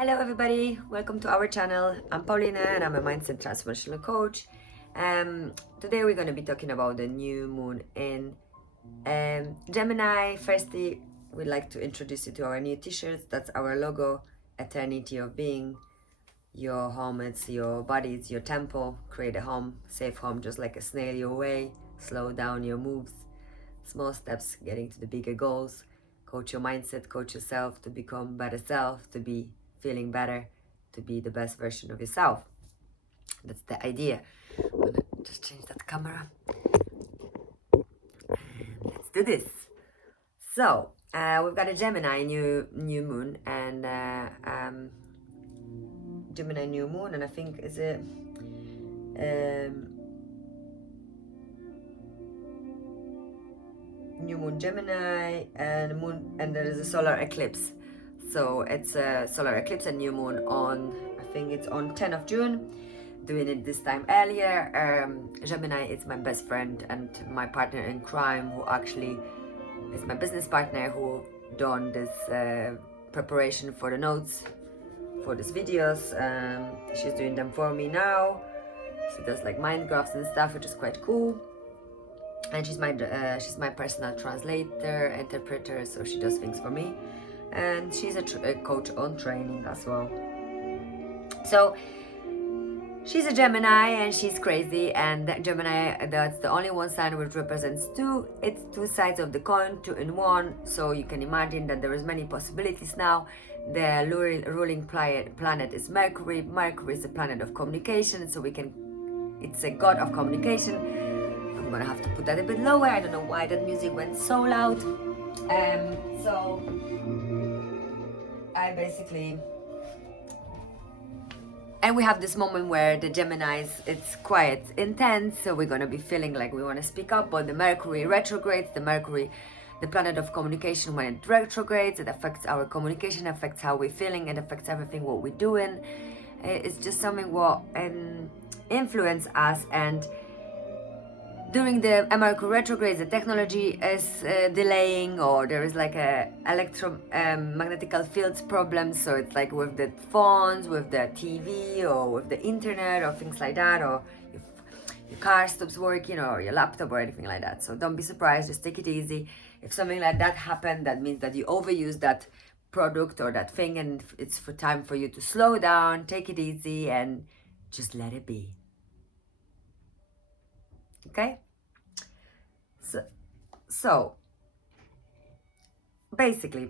Hello everybody, welcome to our channel. I'm Paulina and I'm a mindset transformational coach. Today we're going to be talking about the new moon in Gemini. Firstly, we'd like to introduce you to our new t-shirts. That's our logo, Eternity of Being. Your home, it's your body, it's your temple. Create a home, safe home, just like a snail your way. Slow down your moves, small steps getting to the bigger goals. Coach your mindset, coach yourself to become better self, to be feeling better, to be the best version of yourself. That's the idea. I'm gonna just change that camera. And let's do this. So we've got a Gemini new moon and Gemini new moon, and I think is it new moon Gemini and moon, and there is a solar eclipse. So it's a solar eclipse and new moon on, I think it's on 10th of June. Doing it this time earlier. Gemini is my best friend and my partner in crime, who actually is my business partner, who done this preparation for the notes for these videos. She's doing them for me now. She does like mind graphs and stuff, which is quite cool. And she's my personal translator, interpreter, so she does things for me. And she's a coach on training as well. So she's a Gemini and she's crazy, and Gemini, that's the only one sign which represents two. It's two sides of the coin, two in one. So you can imagine that there is many possibilities now. The ruling planet is Mercury. Mercury is a planet of communication, so it's a god of communication. I'm gonna have to put that a bit lower. I don't know why that music went so loud. So I basically, and we have this moment where the Geminis, it's quite intense, so we're gonna be feeling like we want to speak up. But the Mercury retrogrades, the planet of communication, when it retrogrades, it affects our communication, affects how we're feeling, it affects everything what we're doing. It's just something what influence us. And during the Mercury retrograde, the technology is delaying, or there is like a electromagnetical fields problem. So it's like with the phones, with the TV, or with the internet, or things like that, or if your car stops working, or your laptop, or anything like that. So don't be surprised, just take it easy. If something like that happened, that means that you overuse that product or that thing, and it's for time for you to slow down, take it easy, and just let it be. Okay, so basically,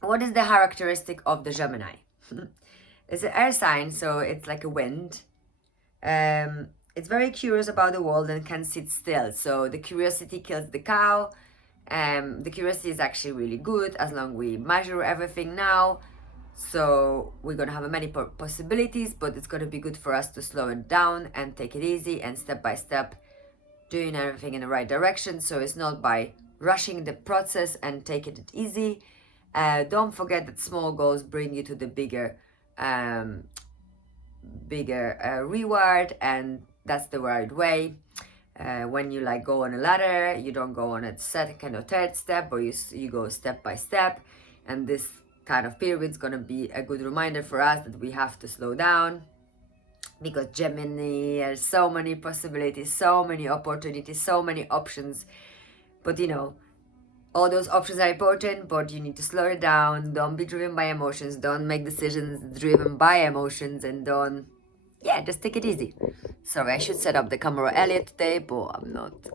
what is the characteristic of the Gemini? It's an air sign, so it's like a wind. It's very curious about the world and can sit still. So the curiosity kills the cow. The curiosity is actually really good as long as we measure everything now. So we're gonna have many possibilities, but it's gonna be good for us to slow it down and take it easy, and step by step doing everything in the right direction. So it's not by rushing the process, and taking it easy. Don't forget that small goals bring you to the bigger reward, and that's the right way. When you like go on a ladder, you don't go on a second or third step, or you go step by step. And this kind of period is going to be a good reminder for us that we have to slow down, because Gemini has so many possibilities, so many opportunities, so many options. But all those options are important, but you need to slow it down. Don't be driven by emotions. Don't make decisions driven by emotions, and just take it easy. Sorry, I should set up the camera earlier today, but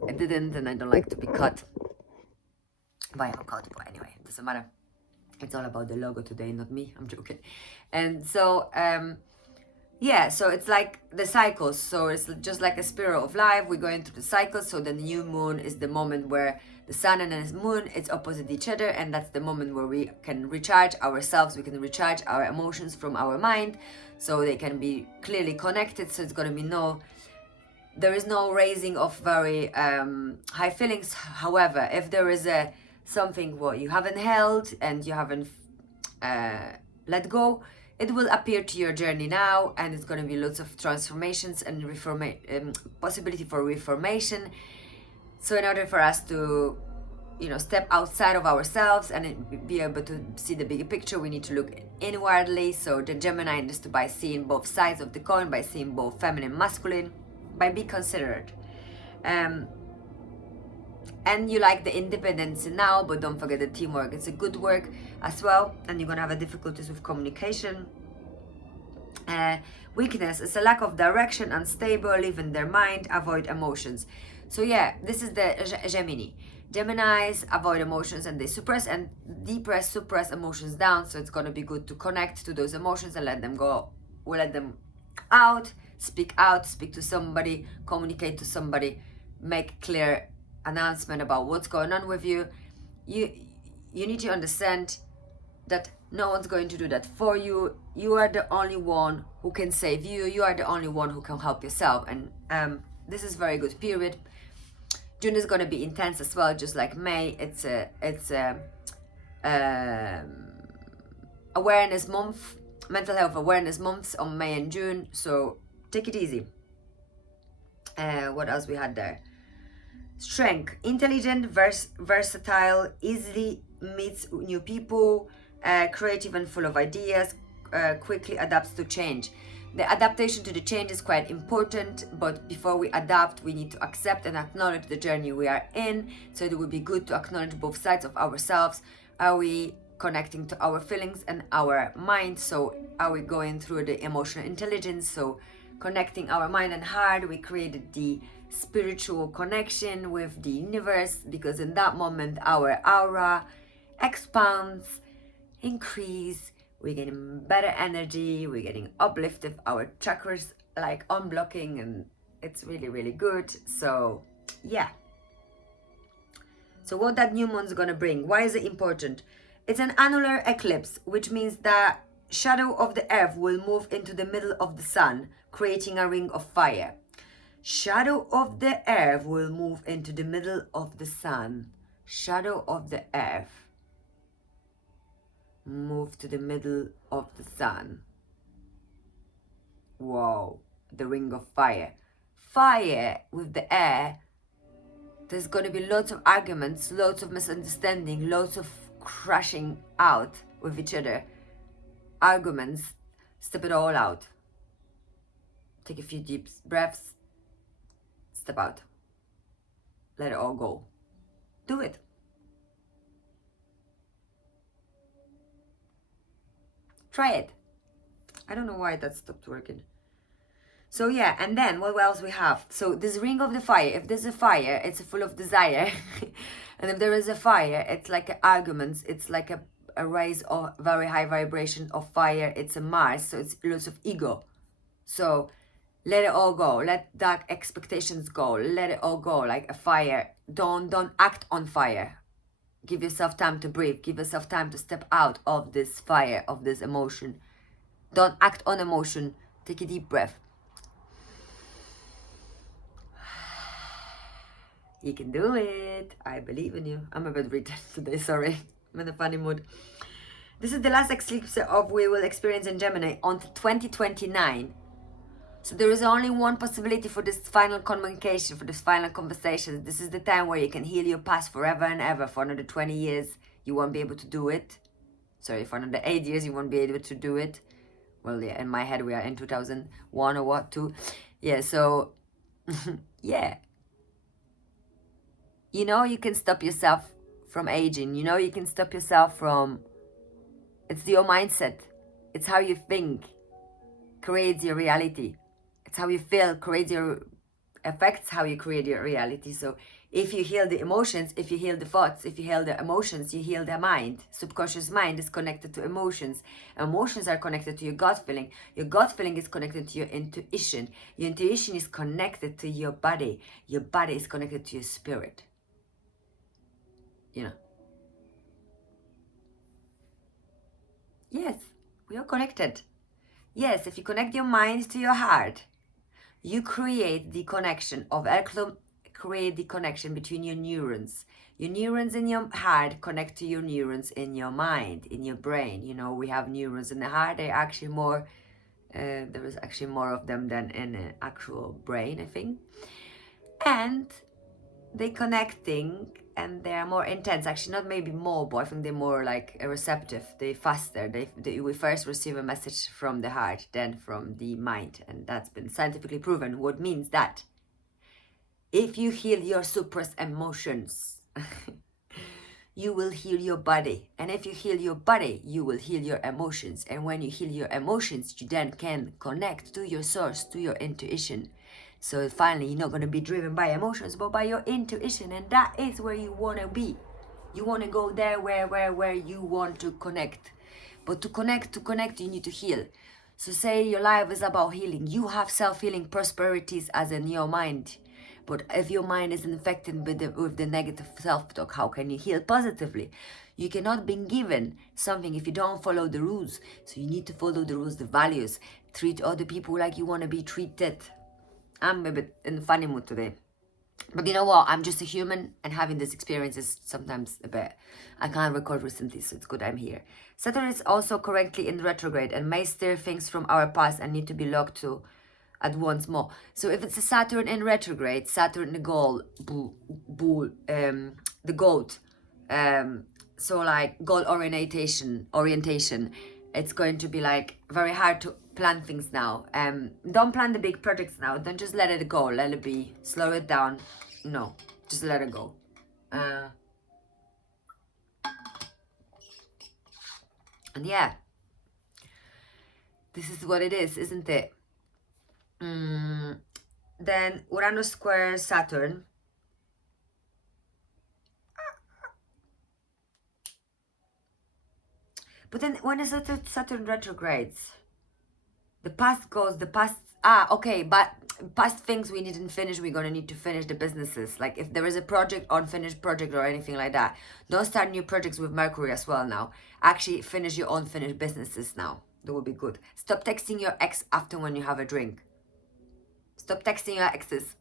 I didn't, and I don't like to be caught by a caught. But anyway, it doesn't matter. It's all about the logo today, not me. I'm joking. And so, so it's like the cycles. So it's just like a spiral of life. We're going through the cycles. So the new moon is the moment where the sun and the moon, it's opposite each other. And that's the moment where we can recharge ourselves. We can recharge our emotions from our mind, so they can be clearly connected. So it's going to be there is no raising of very high feelings. However, if there is something what you haven't held and you haven't let go, it will appear to your journey now, and it's going to be lots of transformations and possibility for reformation. So in order for us to step outside of ourselves and be able to see the bigger picture. We need to look inwardly. So the Gemini is by seeing both sides of the coin, by seeing both feminine, masculine, by being considerate. And you like the independence now, but don't forget the teamwork. It's a good work as well, and you're gonna have difficulties with communication. Weakness is a lack of direction, unstable, live in their mind, avoid emotions. So yeah, this is the Gemini. Geminis avoid emotions and they suppress and suppress emotions down. So it's gonna be good to connect to those emotions and let them go. We'll let them out, speak to somebody, communicate to somebody, make clear announcement about what's going on with you. You need to understand that no one's going to do that for you. You are the only one who can save you. You are the only one who can help yourself. And this is very good period. June is going to be intense as well, just like May. It's a awareness month, mental health awareness months on May and June. So take it easy. What else we had there? Strength, intelligent, versatile, easily meets new people, creative and full of ideas, quickly adapts to change. The adaptation to the change is quite important, but before we adapt, we need to accept and acknowledge the journey we are in. So it would be good to acknowledge both sides of ourselves. Are we connecting to our feelings and our mind? So are we going through the emotional intelligence? So connecting our mind and heart, we created the spiritual connection with the universe, because in that moment our aura expands, increase, we're getting better energy, we're getting uplifted, our chakras like unblocking, and it's really, really good. So yeah, so what that new moon's gonna bring, why is it important? It's an annular eclipse, which means that shadow of the earth will move into the middle of the sun, creating a ring of fire. Shadow of the earth will move into the middle of the sun. Shadow of the earth move to the middle of the sun. Wow, the ring of fire. Fire with the air, there's going to be lots of arguments, lots of misunderstanding, lots of crashing out with each other. Arguments, step it all out. Take a few deep breaths. Step out. Let it all go. Do it. Try it. I don't know why that stopped working. So yeah, and then what else we have? So this ring of the fire, if there's a fire, it's full of desire. And if there is a fire, it's like arguments. It's like a rise of very high vibration of fire. It's a Mars, so it's lots of ego. So let it all go. Let dark expectations go. Let it all go like a fire. Don't act on fire. Give yourself time to breathe. Give yourself time to step out of this fire, of this emotion. Don't act on emotion. Take a deep breath. You can do it. I believe in you. I'm a bit retarded today, sorry. I'm in a funny mood. This is the last eclipse of we will experience in Gemini until 2029. So there is only one possibility for this final communication, for this final conversation. This is the time where you can heal your past forever and ever. For another 20 years, you won't be able to do it. Sorry, for another 8 years, you won't be able to do it. Well, yeah, in my head, we are in 2001 or what, 2. Yeah, so, yeah. You know, you can stop yourself from aging. You know, you can stop yourself from... It's your mindset. It's how you think. Creates your reality. It's how you feel, affects how you create your reality. So if you heal the emotions, if you heal the thoughts, if you heal the emotions, you heal the mind. Subconscious mind is connected to emotions. Emotions are connected to your gut feeling. Your gut feeling is connected to your intuition. Your intuition is connected to your body. Your body is connected to your spirit. You know. Yes, we are connected. Yes, if you connect your mind to your heart, you create the connection create the connection between your neurons. Your neurons in your heart connect to your neurons in your mind, in your brain. You know, we have neurons in the heart. They're actually more, there is actually more of them than in an actual brain, I think. And they connecting and they are more intense. Actually, not maybe more, but I think they're more like receptive. They faster. We first receive a message from the heart, then from the mind, and that's been scientifically proven. What means that if you heal your suppressed emotions, you will heal your body. And if you heal your body, you will heal your emotions. And when you heal your emotions, you then can connect to your source, to your intuition. So finally, you're not going to be driven by emotions, but by your intuition. And that is where you want to be. You want to go there where you want to connect. But to connect, you need to heal. So say your life is about healing. You have self-healing prosperities as in your mind. But if your mind is infected with the negative self-talk, how can you heal positively? You cannot be given something if you don't follow the rules. So you need to follow the rules, the values. Treat other people like you want to be treated. I'm a bit in a funny mood today. But you know what? I'm just a human, and having this experience is sometimes a bit... I can't record recently, so it's good I'm here. Saturn is also currently in retrograde and may stir things from our past and need to be looked to at once more. So if it's a Saturn in retrograde, Saturn the the goat, so like goal orientation, it's going to be like very hard to plan things now. Don't plan the big projects now. Don't just let it go. Let it be. Slow it down. No, just let it go. And yeah, this is what it is, isn't it? Then Uranus square Saturn. But then when is Saturn retrogrades? The past goes, the past... okay, but past things we didn't finish, we're going to need to finish the businesses. Like if there is a project, unfinished project or anything like that, don't start new projects with Mercury as well now. Actually finish your unfinished businesses now. That would be good. Stop texting your ex after when you have a drink. Stop texting your exes.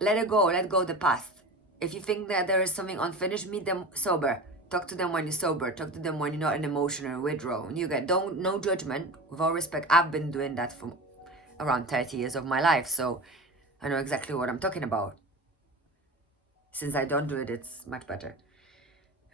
Let it go. Let go the past. If you think that there is something unfinished, meet them sober. Talk to them when you're sober. Talk to them when you're not in emotional withdrawal. You get no judgment. With all respect, I've been doing that for around 30 years of my life, so I know exactly what I'm talking about. Since I don't do it, it's much better.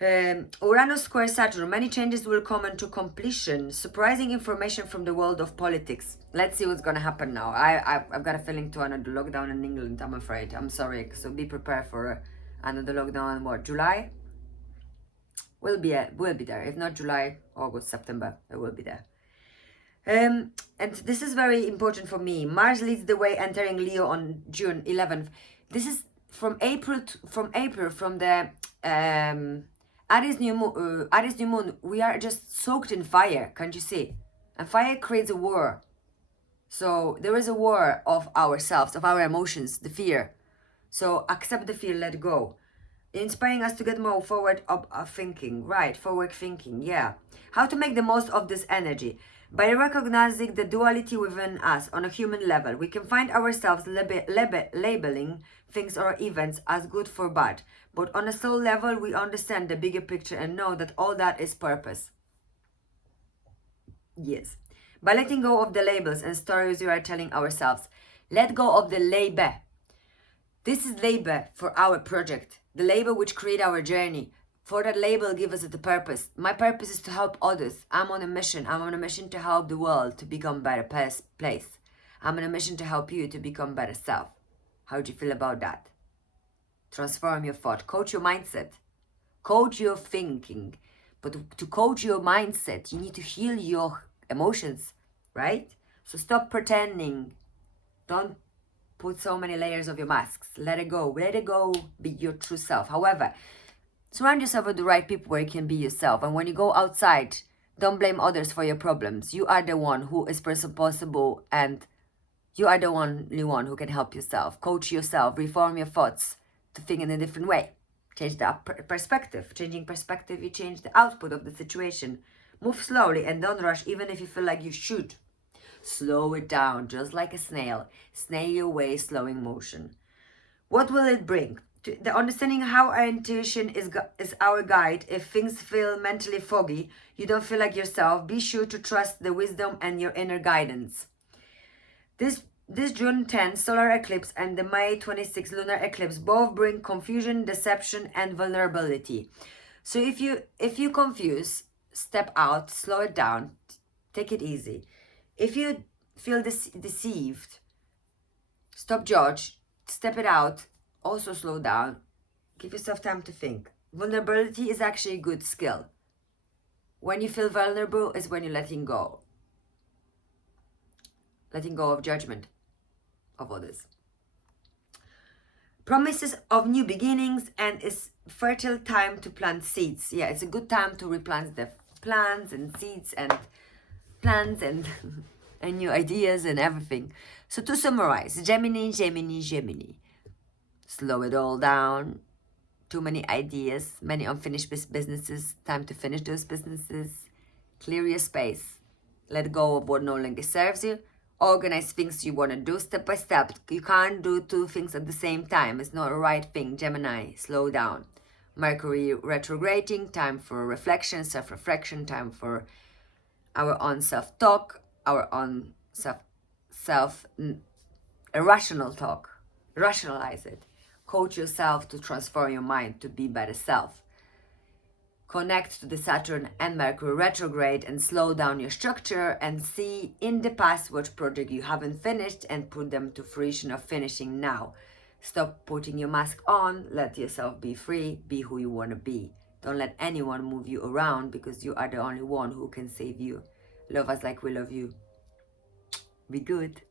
Uranus square Saturn. Many changes will come into completion. Surprising information from the world of politics. Let's see what's gonna happen now. I've got a feeling to another lockdown in England, I'm afraid. I'm sorry. So be prepared for another lockdown in what, July? We'll be there. If not July, August, September, it will be there. And this is very important for me. Mars leads the way, entering Leo on June 11th. This is from April, from the Aries new moon. We are just soaked in fire, can't you see? And fire creates a war. So there is a war of ourselves, of our emotions, the fear. So accept the fear, let go. Inspiring us to get more forward thinking, right? Forward thinking, yeah. How to make the most of this energy? By recognizing the duality within us on a human level, we can find ourselves labeling things or events as good for bad. But on a soul level, we understand the bigger picture and know that all that is purpose. Yes. By letting go of the labels and stories we are telling ourselves, let go of the label. This is labor for our project, the labor which create our journey. For that label, give us the purpose. My purpose is to help others. I'm on a mission. I'm on a mission to help the world to become a better place. I'm on a mission to help you to become better self. How do you feel about that? Transform your thought. Coach your mindset. Coach your thinking. But to coach your mindset, you need to heal your emotions, right? So stop pretending. Don't put so many layers of your masks. Let it go. Let it go. Be your true self. However, surround yourself with the right people where you can be yourself. And when you go outside, don't blame others for your problems. You are the one who is responsible, and you are the only one who can help yourself. Coach yourself. Reform your thoughts to think in a different way. Change the perspective. Changing perspective, you change the output of the situation. Move slowly and don't rush, even if you feel like you should. Slow it down, just like a snail. Snail your way, slowing motion. What will it bring? The understanding how our intuition is our guide. If things feel mentally foggy, you don't feel like yourself, be sure to trust the wisdom and your inner guidance. This This June 10 solar eclipse and the May 26 lunar eclipse both bring confusion, deception, and vulnerability. So if you confuse, step out, slow it down, take it easy. If you feel deceived, stop judge, step it out, also slow down, give yourself time to think. Vulnerability is actually a good skill. When you feel vulnerable is when you're letting go of judgment of others. Promises of new beginnings, and is fertile time to plant seeds. Yeah, it's a good time to replant the plants and seeds and plans and and new ideas and everything. So to summarize, Gemini, Gemini, Gemini. Slow it all down. Too many ideas, many unfinished businesses. Time to finish those businesses. Clear your space. Let go of what no longer serves you. Organize things you want to do step by step. You can't do two things at the same time. It's not a right thing. Gemini, slow down. Mercury retrograding, time for reflection, self-reflection, time for our own self-talk, our own irrational talk. Rationalize it. Coach yourself to transform your mind to be better self. Connect to the Saturn and Mercury retrograde and slow down your structure and see in the past what project you haven't finished and put them to fruition of finishing now. Stop putting your mask on, let yourself be free, be who you want to be. Don't let anyone move you around because you are the only one who can save you. Love us like we love you. Be good.